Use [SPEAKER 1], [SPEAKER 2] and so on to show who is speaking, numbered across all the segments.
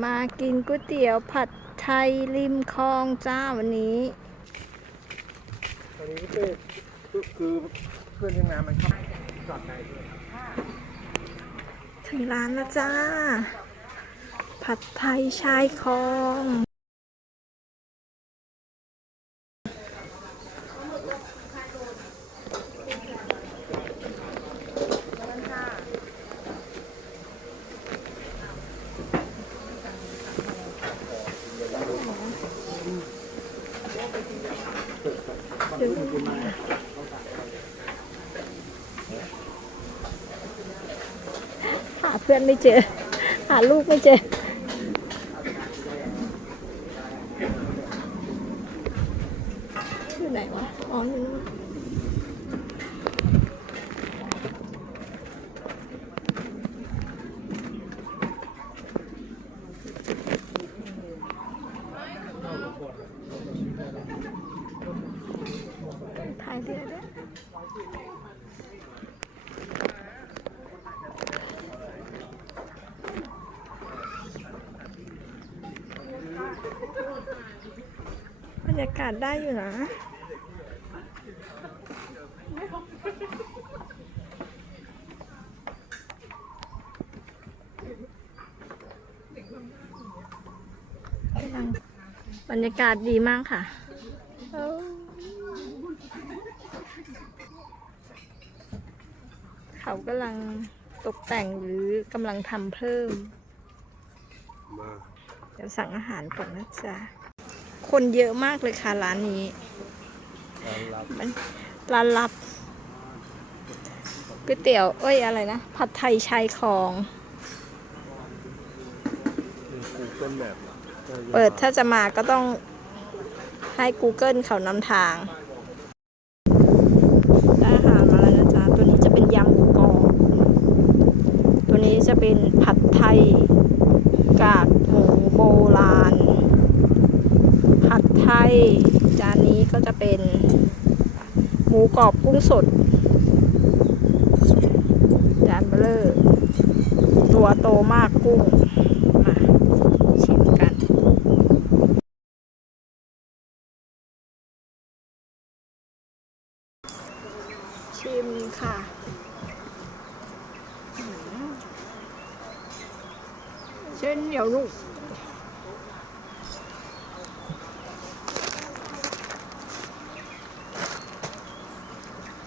[SPEAKER 1] มากินก๋วยเตี๋ยวผัดไทยริมคลองจ้าวันนี้
[SPEAKER 2] ตอนนี้ก็คือคือเพื่อนที่งานมันชอบจอดในด้วย
[SPEAKER 1] ถึงร้านแล้วจ้า ผัดไทยชายคลอง หาเพื่อนไม่เจอ หาลูกไม่เจออยู่ไหนวะ อ๋อนู่น ถ่ายเดียวด้บรรยากาศได้อยู่นะ บรรยากาศดีมากค่ะเอ้าเขากำลังตกแต่งหรือกำลังทำเพิ่ม
[SPEAKER 2] มา
[SPEAKER 1] เดี๋ยวสั่งอาหารก่อนนะจ๊ะ คนเยอะมากเลยค่ะร้านนี้
[SPEAKER 2] รับ
[SPEAKER 1] มันร้านลับก๋วยเตี๋ยว เอ้ยอะไรนะ ผัดไทยชายคลอง
[SPEAKER 2] กูเกิลแบบ
[SPEAKER 1] เปิดถ้าจะมาก็ต้องให้ Google เขานำทางได้อาหารมาแล้วนะจ๊ะ ตัวนี้จะเป็นยำหมูกรอบตัวนี้จะเป็นผัดไทยกากหมูโบราณ ผัดไทย จานนี้ก็จะเป็นหมูกรอบกุ้งสด จานเบลอตัวโตมากกุ้ง มาชิมกัน ชิมค่ะเส้นเหนียวนุ่ม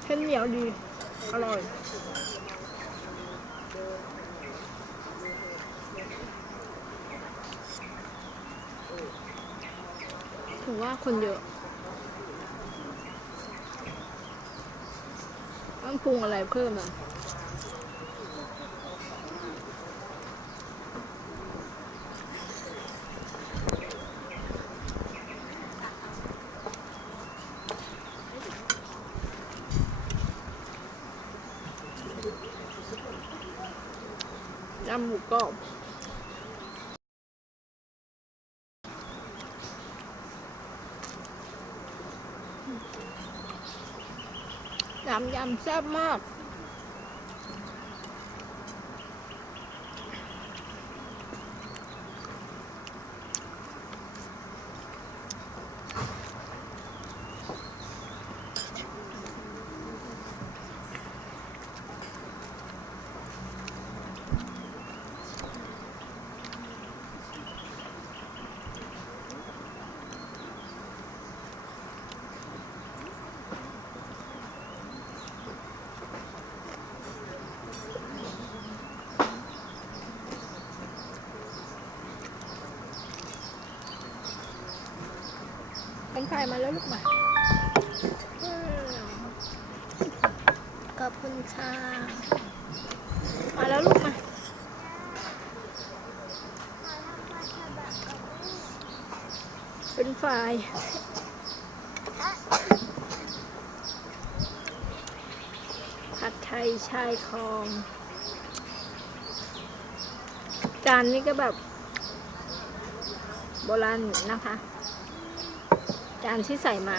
[SPEAKER 1] เส้นเหนียวดี อร่อยถือว่าคนเยอะ ต้องปรุงอะไรเพิ่มอะยำหมูกรอบ ยำยำแซ่บมาก คนไทยมาแล้วลูกมาขอบคุณค่ะมาแล้วลูกมาเป็นไฟรายผัดไทยชายคลองจานนี้ก็แบบ โบราณนะคะ จานที่ใส่มา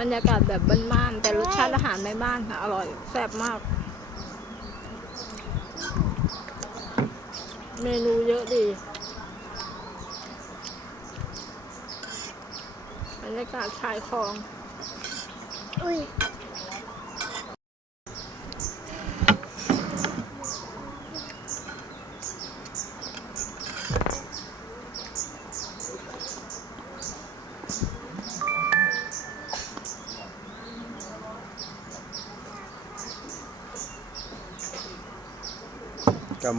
[SPEAKER 1] บรรยากาศแบบบ้านๆแต่รสชาติอาหารไม่บ้านค่ะ อร่อยแซ่บมาก เมนูเยอะดี บรรยากาศชายคลอง
[SPEAKER 3] อุ้ย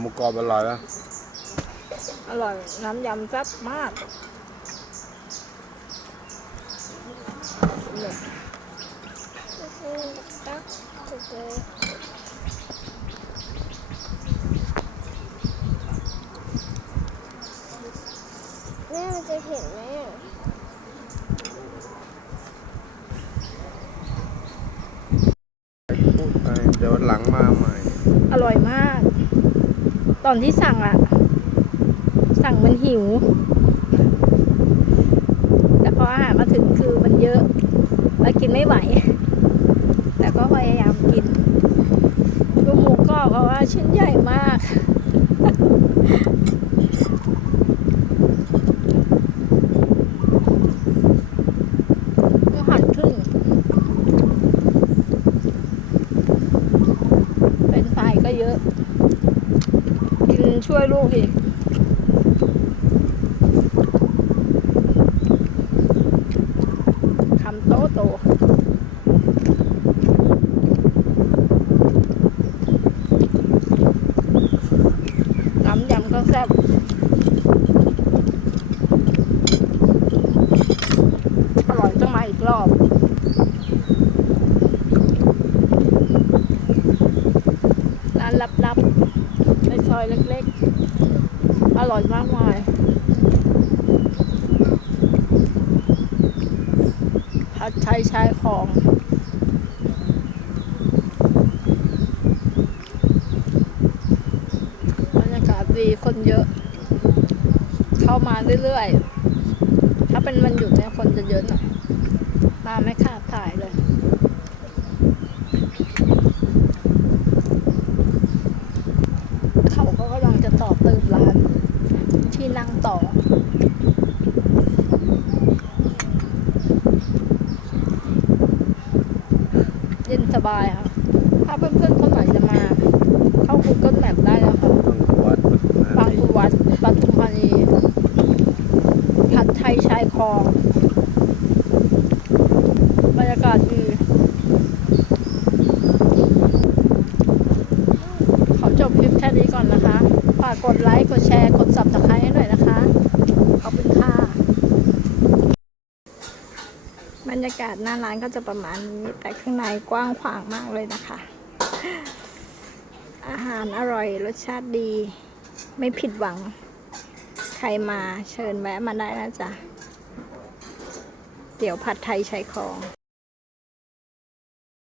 [SPEAKER 2] หมูกรอบอร่อยนะ
[SPEAKER 1] อร่อย น้ำยำแซ่บมากเนี่ย
[SPEAKER 3] คือตักถูกเลยแม่มันจะเห็นไหมอะ
[SPEAKER 2] พูดไปเดี๋ยววันหลังมาใหม่
[SPEAKER 1] อร่อยมาก ตอนที่สั่งอะสั่งมันหิว แต่พออาหารมาถึงคือมันเยอะแล้วกินไม่ไหว แต่ก็พยายามกินดูหมูกรอบเขาว่าชิ้นใหญ่มาก หมูหั่นครึ่ง เป็นไฟก็เยอะ กิน ช่วยลูกอีก คำโตโต น้ำยำก็แซ่บ อร่อยต้องมาอีกรอบ ร้านลับๆ ในซอยเล็กๆ อ ร่อยมากมายผัดไทยชายของบรรยากาศดีคนเยอะ เข้ามาเรื่อยๆ ถ้าเป็นวันหยุดเนี่ยคนจะเยอะหน่อย มาไหม่ขาดถ่ายเลย เขาก็กำลังจะต่อเติมร้าน ที่นั่งต่อ เย็นสบายค่ะ ถ้าเพื่อนๆคนไหนจะมา เข้า Google Map ได้แล้วค่ะ
[SPEAKER 2] ต้องวัด
[SPEAKER 1] บางคูวัดปทุมธานีผัดไทยชายคลองบรรยากาศดีขอจบคลิปแค่นี้ก่อนนะคะ ฝากกดไลค์ กดแชร์ กด s u b หน่อยนะคะ ขอบคุณค่ะ บรรยากาศหน้าร้านก็จะประมาณนี้ แต่ข้างในกว้างขวางมากเลยนะคะ อาหารอร่อยรสชาติดี ไม่ผิดหวัง ใครมาเชิญแวะมาได้นะจ๊ะเดี๋ยวผัดไทยชายคลอง